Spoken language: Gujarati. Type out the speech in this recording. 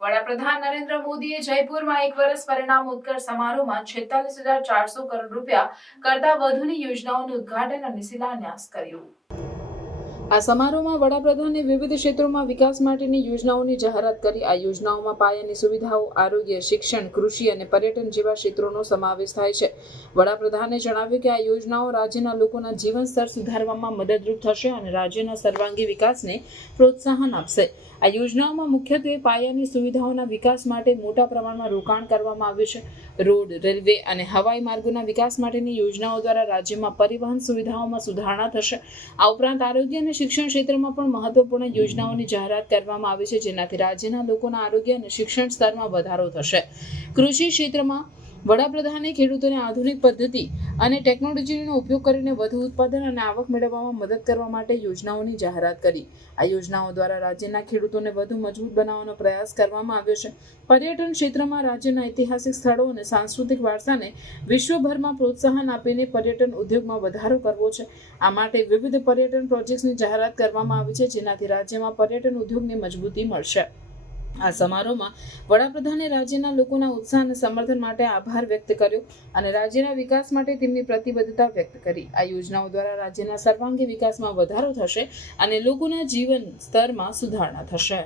વડાપ્રધાન નરેન્દ્ર મોદીએ જયપુરમાં 1 વર્ષ પરિણામ ઉત્કર્ષ સમારોહમાં 46,400 કરોડ રૂપિયા કરતા વધુની યોજનાઓનું ઉદ્ઘાટન અને શિલાન્યાસ કર્યો। આ સમારોહમાં વડાપ્રધાને વિવિધ ક્ષેત્રોમાં વિકાસ માટેની યોજનાઓની જાહેરાત કરી। આ યોજનાઓમાં પાયાની સુવિધાઓ, આરોગ્ય, શિક્ષણ, કૃષિ અને પર્યટન જેવા ક્ષેત્રોનો સમાવેશ થાય છે। વડાપ્રધાને જણાવ્યું કે આ યોજનાઓ રાજ્યના લોકોના જીવન સ્તર સુધારવામાં મદદરૂપ થશે અને રાજ્યના સર્વાંગી વિકાસને પ્રોત્સાહન આપશે। આ યોજનાઓમાં મુખ્યત્વે પાયાની સુવિધાઓના વિકાસ માટે મોટા પ્રમાણમાં રોકાણ કરવામાં આવ્યું છે। રોડ, રેલવે અને હવાઈ માર્ગોના વિકાસ માટેની યોજનાઓ દ્વારા રાજ્યમાં પરિવહન સુવિધાઓમાં સુધારણા થશે। આ ઉપરાંત આરોગ્ય અને શિક્ષણ ક્ષેત્રમાં પણ મહત્વપૂર્ણ યોજનાઓની જાહેરાત કરવામાં આવી છે, જેનાથી રાજ્યના લોકોના આરોગ્ય અને શિક્ષણ સ્તરમાં વધારો થશે। કૃષિ ક્ષેત્રમાં વડાપ્રધાને ખેડૂતોને આધુનિક પદ્ધતિ અને ટેકનોલોજીનો ઉપયોગ કરીને વધુ ઉત્પાદન અને આવક મેળવવામાં મદદ કરવા માટે યોજનાઓની જાહેરાત કરી। આ યોજનાઓ દ્વારા રાજ્યના ખેડૂતોને વધુ મજબૂત બનાવવાનો પ્રયાસ કરવામાં આવ્યો છે। પર્યટન ક્ષેત્રમાં રાજ્યના ઐતિહાસિક સ્થળો અને સાંસ્કૃતિક વારસાને વિશ્વભરમાં પ્રોત્સાહન આપીને પર્યટન ઉદ્યોગમાં વધારો કરવો છે। આ માટે વિવિધ પર્યટન પ્રોજેક્ટ્સની જાહેરાત કરવામાં આવી છે, જેનાથી રાજ્યમાં પર્યટન ઉદ્યોગને મજબૂતી મળશે। આ સમારોહમાં વડાપ્રધાને રાજ્યના લોકોના ઉત્સાહ અને સમર્થન માટે આભાર વ્યક્ત કર્યો અને રાજ્યના વિકાસ માટે તેમની પ્રતિબદ્ધતા વ્યક્ત કરી। આ યોજનાઓ દ્વારા રાજ્યના સર્વાંગી વિકાસમાં વધારો થશે અને લોકોના જીવન સ્તરમાં સુધારણા થશે।